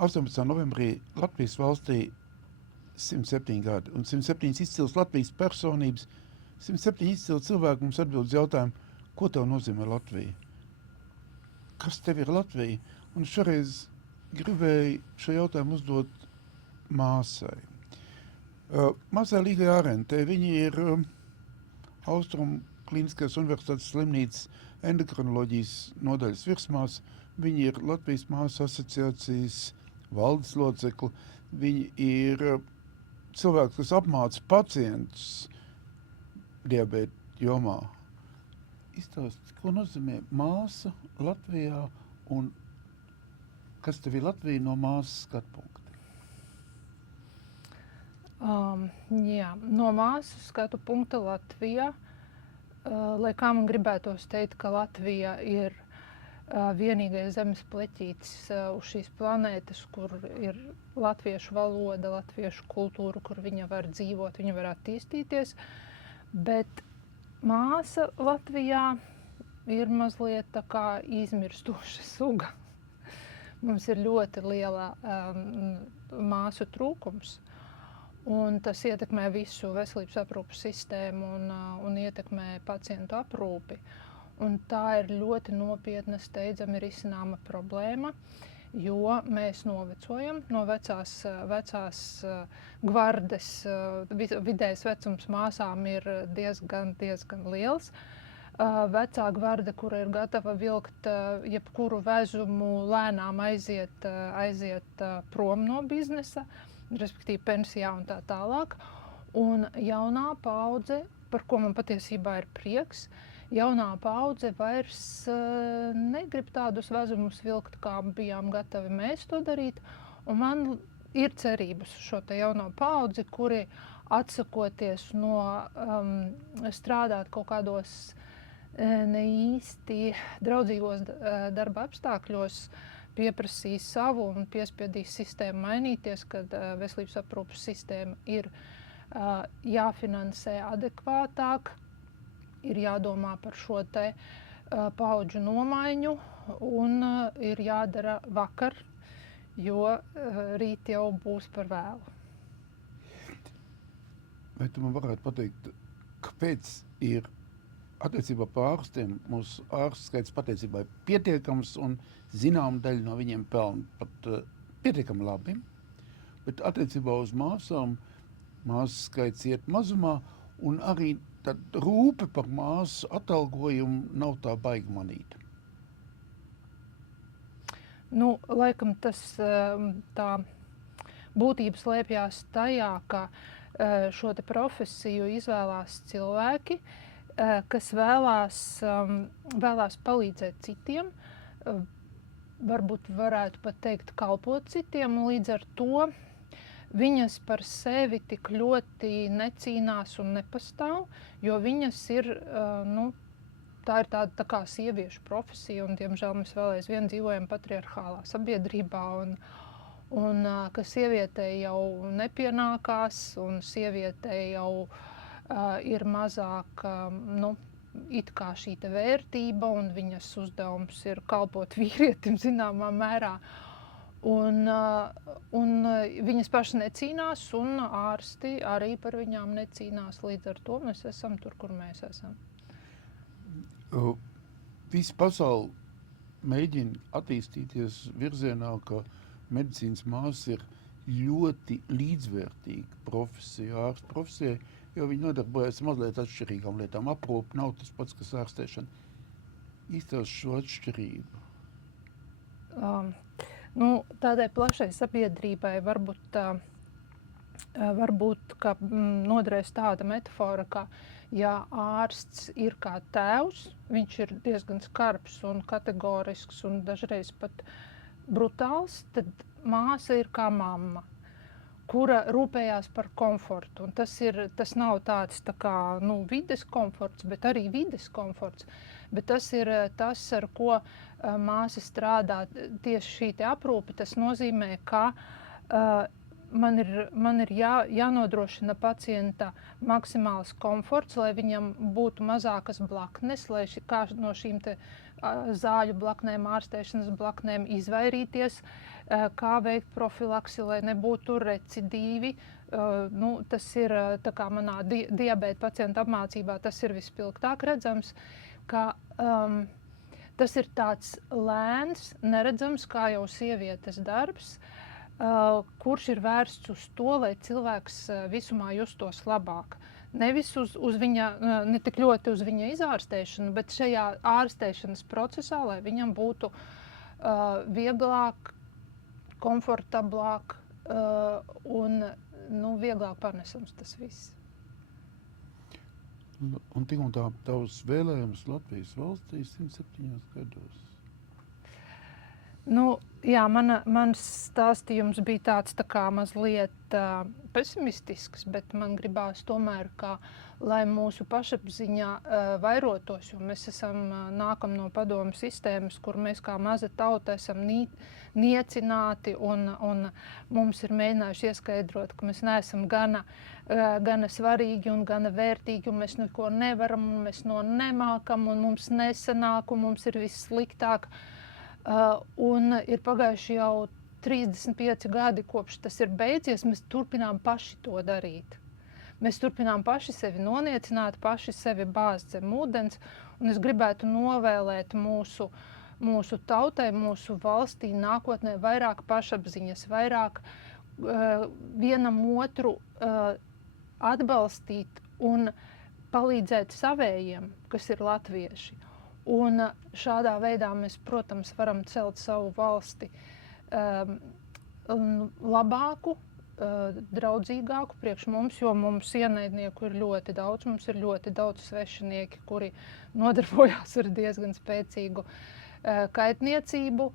18. novembrī Latvijas valstī 107 gadi, un 107 izcils Latvijas personības, 107 izcils cilvēki mums atbild uz jautājumu, ko tev nozīmē Latvija? Kas tev ir Latvija? Un šoreiz gribēju šo jautājumu uzdot māsai. Māsai Līgai Ārentei, viņa ir Austrumu Kliniskās universitātes slimnīcas endokrinoloģijas nodaļas virsmās, viņa ir Latvijas māsu asociācijas valdes locekli, viņa ir cilvēks, kas apmāca pacientus diabēta jomā. Izstāst, ko nozīmē māsa Latvijā un kas tev ir Latvija no māsas skatpunkta? Jā, no māsas skatu punkta Latvijā, lai kā man gribētos teikt, ka Latvija ir vienīgais zemes pleķītis uz šīs planētas, kur ir latviešu valoda, latviešu kultūra, kur viņa var dzīvot, viņa var attīstīties, bet māsa Latvijā ir mazliet tā kā izmirstoša suga. Mums ir ļoti liela māsu trūkums, un tas ietekmē visu veselības aprūpas sistēmu un ietekmē pacientu aprūpi. Un tā ir ļoti nopietna, steidzami risināma problēma, jo mēs novecojam, no vecās gvardes, vidējais vecums māsām ir diezgan liels. Vecā gvarde, kura ir gatava vilkt jebkuru vezumu, lēnām aiziet prom no biznesa, respektīvi pensijā un tā tālāk. Un jaunā paudze, par ko man patiesībā ir prieks, jaunā paudze vairs negrib tādus vezumus vilkt, kā bijām gatavi mēs to darīt. Un man ir cerības uz šo te jauno paudzi, kuri atsakoties no strādāt kaut kādos ne īsti draudzīgos darba apstākļos, pieprasīs savu un piespiedīs sistēmu mainīties, kad veselības aprūpas sistēma ir jāfinansē adekvātāk, ir jādomā par šo te paudžu nomaiņu un ir jādara vakar, jo rīt jau būs par vēlu. Vai tu man varētu pateikt, kāpēc ir attiecībā par ārstiem mūsu ārstu skaits patiesībā ir pietiekams un zinām daļa no viņiem pelna pat pietiekami labi, bet attiecībā uz māsām māsu skaits iet mazumā un arī tad rūpe par māsu atalgojumu nav tā baigi manīta. Nu, laikam tas tā būtība slēpjās tajā, ka šo te profesiju izvēlās cilvēki, kas vēlās palīdzēt citiem, varbūt varētu pat teikt kalpot citiem, un līdz ar to viņas par sevi tik ļoti necīnās un nepastāv, jo viņas ir, tā ir tāda tā kā sieviešu profesija, un diemžēl mēs vēl aizvien dzīvojam patriarchālā sabiedrībā, un ka sievietei jau nepienākās, un sievietei jau ir mazāk, it kā šī te vērtība, un viņas uzdevums ir kalpot vīrietim zināmā mērā. Un viņas pašas necīnās, un ārsti arī par viņām necīnās. Līdz ar to mēs esam tur, kur mēs esam. Visa pasaule mēģina attīstīties virzienā, ka medicīnas māsa ir ļoti līdzvērtīga profesija, ārsta profesija, jo viņi nodarbojas mazliet atšķirīgām lietām. Aprūpe nav tas pats, kas ārstēšana. Izstāst šo atšķirību. Tādai plašai sabiedrībai varbūt ka noderēs tāda metafora, ka ja ārsts ir kā tēvs, viņš ir diezgan skarbs un kategorisks un dažreiz pat brutāls, tad māsa ir kā mamma, kura rūpējās par komfortu. Un tas nav tāds tā kā vides komforts, bet arī vides komforts. Bet tas ir tas, ar ko māsa strādā tieši šī te aprūpe. Tas nozīmē, ka man ir jānodrošina pacienta maksimāls komforts, lai viņam būtu mazākas blaknes, lai kā no šīm te zāļu blaknēm, ārstēšanas blaknēm izvairīties, kā veikt profilaksi, lai nebūtu recidīvi. Tas ir tā kā manā diabēta pacienta apmācībā, tas ir vispilgtāk redzams, ka tas ir tāds lēns, neredzams, kā jau sievietes darbs, kurš ir vērsts uz to, lai cilvēks visumā justos labāk. Nevis uz viņa, ne tik ļoti uz viņa izārstēšanu, bet šajā ārstēšanas procesā, lai viņam būtu vieglāk, komfortablāk un vieglāk panesams tas viss. Un tik un tā tavs vēlējums Latvijas valstī 107 gados? Jā, mans stāstījums bija tāds tā kā mazliet pesimistisks, bet man gribās tomēr, lai mūsu pašapziņā vairotos, jo mēs nākam no padomu sistēmas, kur mēs kā maza tauta esam niecināti un mums ir mēģinājuši ieskaidrot, ka mēs neesam gana svarīgi un gana vērtīgi, un mēs neko nevaram, un mēs nemākam, un mums nesanāk, un mums ir viss sliktāk. Un ir pagājuši jau 35 gadi, kopš tas ir beidzies, mēs turpinām paši to darīt. Mēs turpinām paši sevi noniecināt, paši sevi bāzt zem ūdens, un es gribētu novēlēt mūsu tautai, mūsu valstī nākotnē vairāk pašapziņas, vairāk vienam otru atbalstīt un palīdzēt savējiem, kas ir latvieši. Un šādā veidā mēs, protams, varam celt savu valsti labāku, draudzīgāku priekš mums, jo mums ienaidnieku ir ļoti daudz. Mums ir ļoti daudz svešinieki, kuri nodarbojās ar diezgan spēcīgu kaitniecību.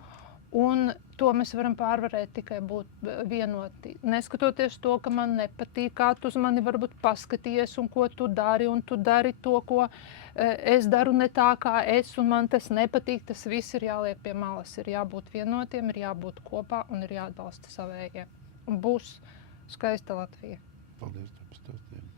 Un to mēs varam pārvarēt tikai būt vienoti. Neskatoties to, ka man nepatīk, kā tu uz mani varbūt paskaties un ko tu dari, un tu dari to, ko es daru ne tā, kā es, un man tas nepatīk, tas viss ir jāliek pie malas. Ir jābūt vienotiem, ir jābūt kopā un ir jāatbalsta savējie. Un būs skaista Latvija. Paldies tev par stāstiem.